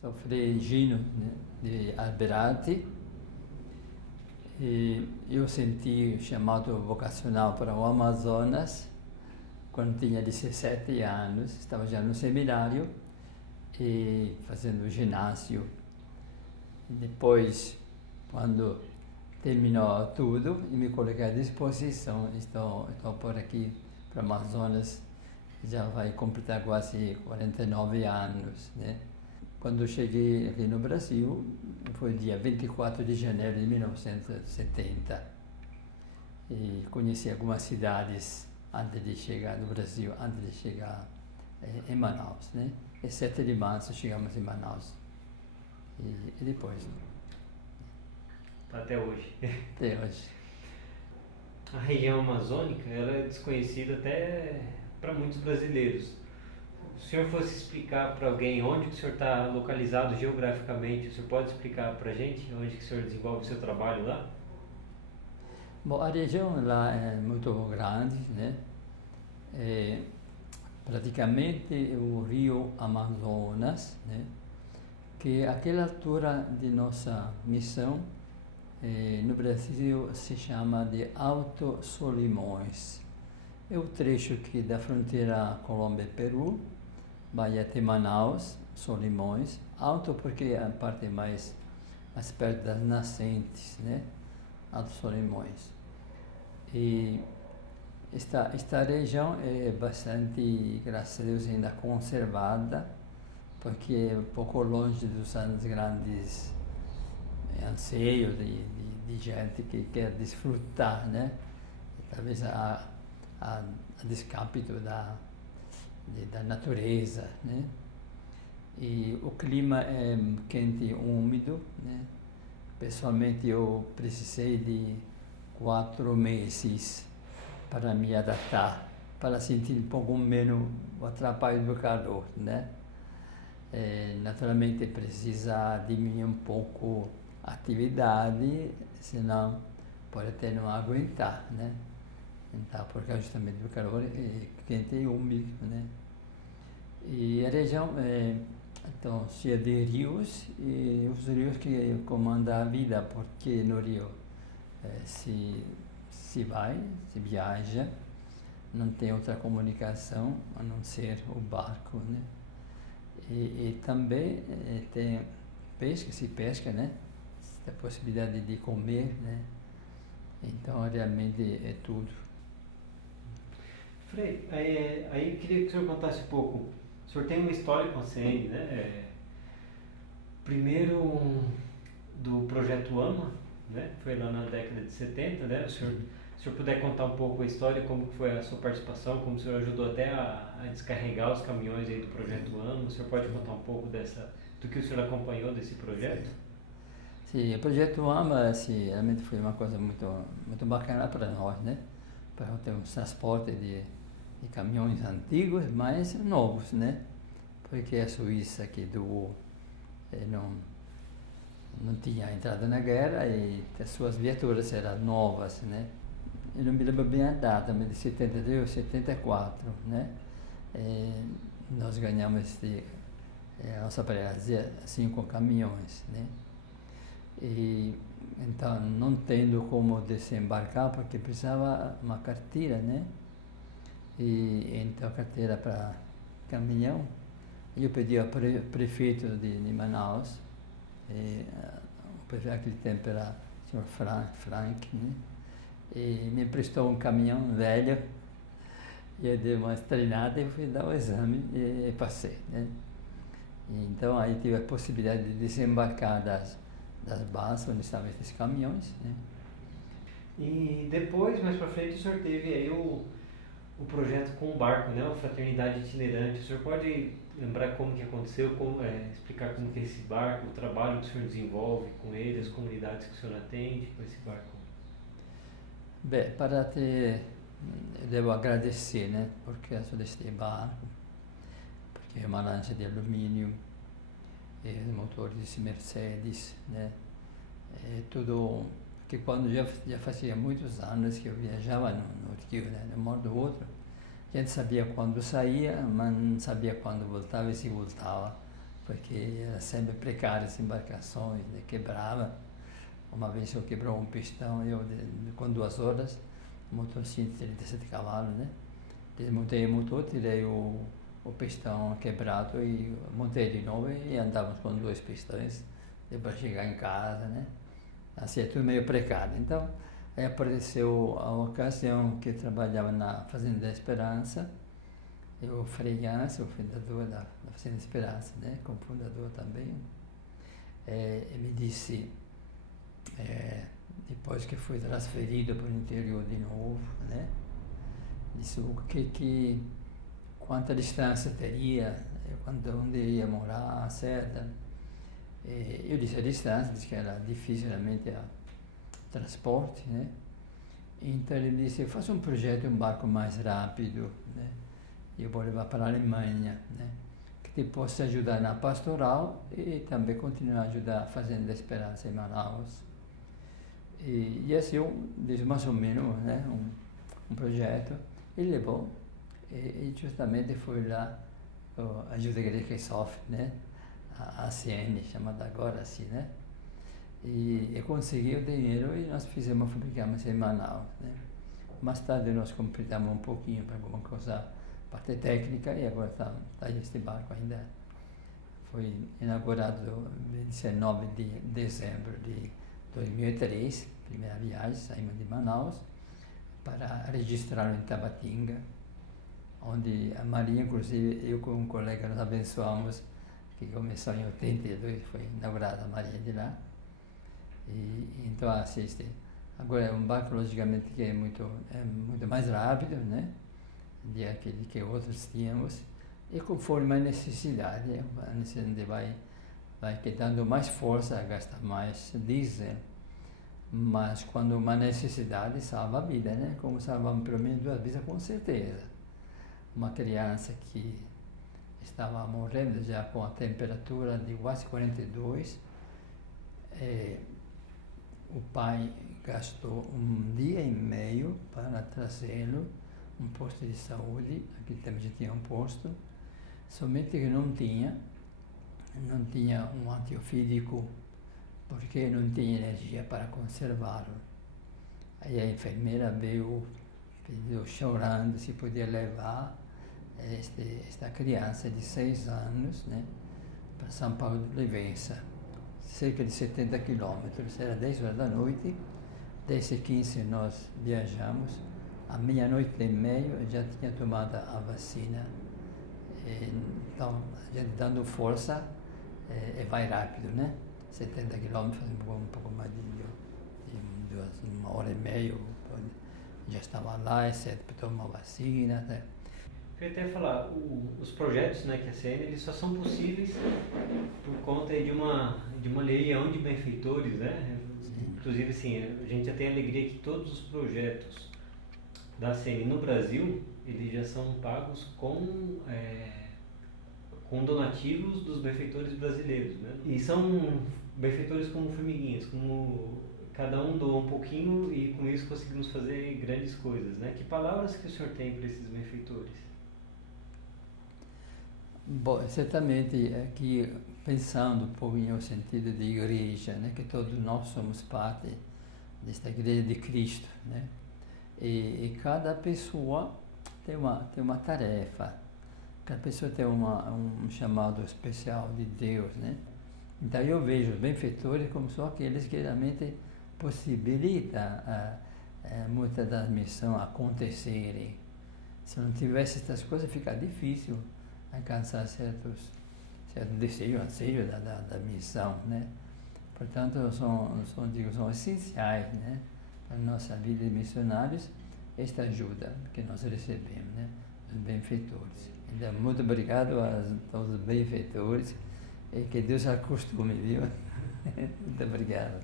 Sou Frei Gino, né, de Alberati, e eu senti o chamado vocacional para o Amazonas quando tinha 17 anos, estava já no seminário e fazendo ginásio. Depois, quando terminou tudo, e me coloquei à disposição, estou por aqui para o Amazonas, já vai completar quase 49 anos, né? Quando eu cheguei aqui no Brasil, foi dia 24 de janeiro de 1970. E conheci algumas cidades antes de chegar no Brasil, antes de chegar em Manaus, né? E 7 de março chegamos em Manaus. E depois, né? Até hoje. Até hoje. A região amazônica ela é desconhecida até para muitos brasileiros. Se o senhor fosse explicar para alguém onde que o senhor está localizado geograficamente, o senhor pode explicar para a gente onde que o senhor desenvolve o seu trabalho lá? Bom, a região lá é muito grande, né? É praticamente o rio Amazonas, né? Que àquela altura de nossa missão, no Brasil se chama de Alto Solimões. É o trecho que da fronteira Colômbia e Peru vai até Manaus, Solimões. Alto porque é a parte mais perto das nascentes, né? Alto Solimões. E esta região é bastante, graças a Deus, ainda conservada, porque é um pouco longe dos grandes anseios de gente que quer desfrutar, né? Talvez a descapito da natureza, né? E o clima é quente e úmido, né? Pessoalmente eu precisei de 4 meses para me adaptar, para sentir um pouco menos o atrapalho do calor, né? Naturalmente precisa diminuir um pouco a atividade, senão pode até não aguentar, né? Então, por causa justamente do calor quente e úmido, né? E a região é então cheia de rios, e os rios que comandam a vida, porque no rio se viaja, não tem outra comunicação a não ser o barco, né? E também tem pesca, se pesca, né? A possibilidade de comer, né? Então realmente é tudo. Frei, aí eu queria que o senhor contasse um pouco. O senhor tem uma história com a CN, né? Primeiro do projeto AMA, né? Foi lá na década de 70, né? Se o senhor puder contar um pouco a história, como foi a sua participação, como o senhor ajudou até a descarregar os caminhões aí do projeto AMA, o senhor pode contar um pouco do que o senhor acompanhou desse projeto? Sim, o projeto AMA assim, realmente foi uma coisa muito, muito bacana para nós, né? Para ter um transporte de caminhões antigos, mas novos, né? Porque a Suíça que não tinha entrado na guerra e as suas viaturas eram novas, né? Eu não me lembro bem a data, mas de 73 ou 74, né? Nós ganhamos a nossa prelazia 5 caminhões, né? E então, não tendo como desembarcar, porque precisava uma carteira, né? E então, carteira para caminhão. Eu pedi ao prefeito de Manaus, o prefeito naquele tempo era o senhor Frank, né? E me emprestou um caminhão velho, e eu dei uma treinada e fui dar o exame e passei, né? E então, aí tive a possibilidade de desembarcar das bases onde estavam esses caminhões, né? E depois, mais para frente, o senhor teve aí o projeto com o barco, né? A Fraternidade Itinerante. O senhor pode lembrar como que aconteceu, explicar como que é esse barco, o trabalho que o senhor desenvolve com ele, as comunidades que o senhor atende com esse barco? Bem, eu devo agradecer, né? Porque eu sou deste barco, porque é uma lancha de alumínio, os motores de Mercedes, né? É tudo, porque quando já fazia muitos anos que eu viajava no rio, né? De um modo ou outro, a gente sabia quando saía, mas não sabia quando voltava e se voltava porque era sempre precário as embarcações, né? Quebrava. Uma vez eu quebrou um pistão, com 2 horas, o motor tinha 37 cavalos, né? Desmontei o motor, tirei o pistão quebrado e montei de novo e andávamos com 2 pistões para chegar em casa, né? Assim, é tudo meio precário. Então, aí apareceu a ocasião que eu trabalhava na Fazenda da Esperança, o Frei Jansen, o fundador da Fazenda da Esperança, né? Como fundador também, ele me disse, depois que fui transferido para o interior de novo, né? Disse quanta distância teria, onde ia morar, certo? Eu disse a distância, disse que era difícil realmente a transporte, né? Então ele disse, eu faço um projeto, um barco mais rápido, né? Eu vou levar para a Alemanha, né? Que te possa ajudar na pastoral e também continuar a ajudar a Fazenda da Esperança em Manaus. E assim eu disse mais ou menos, né? Um projeto. Ele levou e justamente foi lá a ajuda igreja que sofre, né? A CN, chamada agora assim, né? E consegui o dinheiro e nós fabricamos em Manaus, né? Mais tarde nós completamos um pouquinho para alguma coisa, parte técnica, e agora está este barco ainda. Foi inaugurado em 19 de dezembro de 2003, primeira viagem, saímos de Manaus para registrá-lo em Tabatinga, onde a Marinha, inclusive eu com um colega nós abençoamos, que começou em 82, foi inaugurada a Marinha de lá. E então assiste. Agora é um barco logicamente que é muito mais rápido, né? De aquele que outros tínhamos, e conforme a necessidade vai dando mais força, gasta mais diesel, mas quando uma necessidade salva a vida, né? Como salvamos pelo menos 2 vidas, com certeza. Uma criança que estava morrendo já com a temperatura de quase 42, o pai gastou 1 dia e meio para trazê-lo um posto de saúde, aqui também já tinha um posto, somente que não tinha um antiofídico, porque não tinha energia para conservá-lo. Aí a enfermeira veio, pediu chorando se podia levar esta criança de 6 anos, né, para São Paulo de Olivença, cerca de 70 quilômetros, era 10 horas da noite, 10h15 nós viajamos, à meia-noite e meia eu já tinha tomado a vacina, então a gente dando força, vai rápido, né? 70 quilômetros, um pouco mais de 1h30, já estava lá, exceto para tomar vacina, né? Eu queria até falar, os projetos, né, que a CN, eles só são possíveis por conta de uma legião de benfeitores, né? Sim. Inclusive, assim, a gente já tem a alegria que todos os projetos da CN no Brasil, eles já são pagos com donativos dos benfeitores brasileiros, né? E são benfeitores como formiguinhas, como cada um doa um pouquinho e com isso conseguimos fazer grandes coisas, né? Que palavras que o senhor tem para esses benfeitores? Bom, certamente aqui pensando um pouco no sentido de igreja, né, que todos nós somos parte desta igreja de Cristo, né, e cada pessoa tem uma tarefa, cada pessoa tem um chamado especial de Deus, né. Então eu vejo os benfeitores como são aqueles que realmente possibilitam muitas das missões acontecerem. Se não tivesse essas coisas, fica difícil alcançar certos desejos, anseios da missão, né? Portanto, são essenciais, né, para a nossa vida de missionários, esta ajuda que nós recebemos, né, dos benfeitores. Então, muito obrigado a todos os benfeitores e que Deus acostume, viu? Muito obrigado.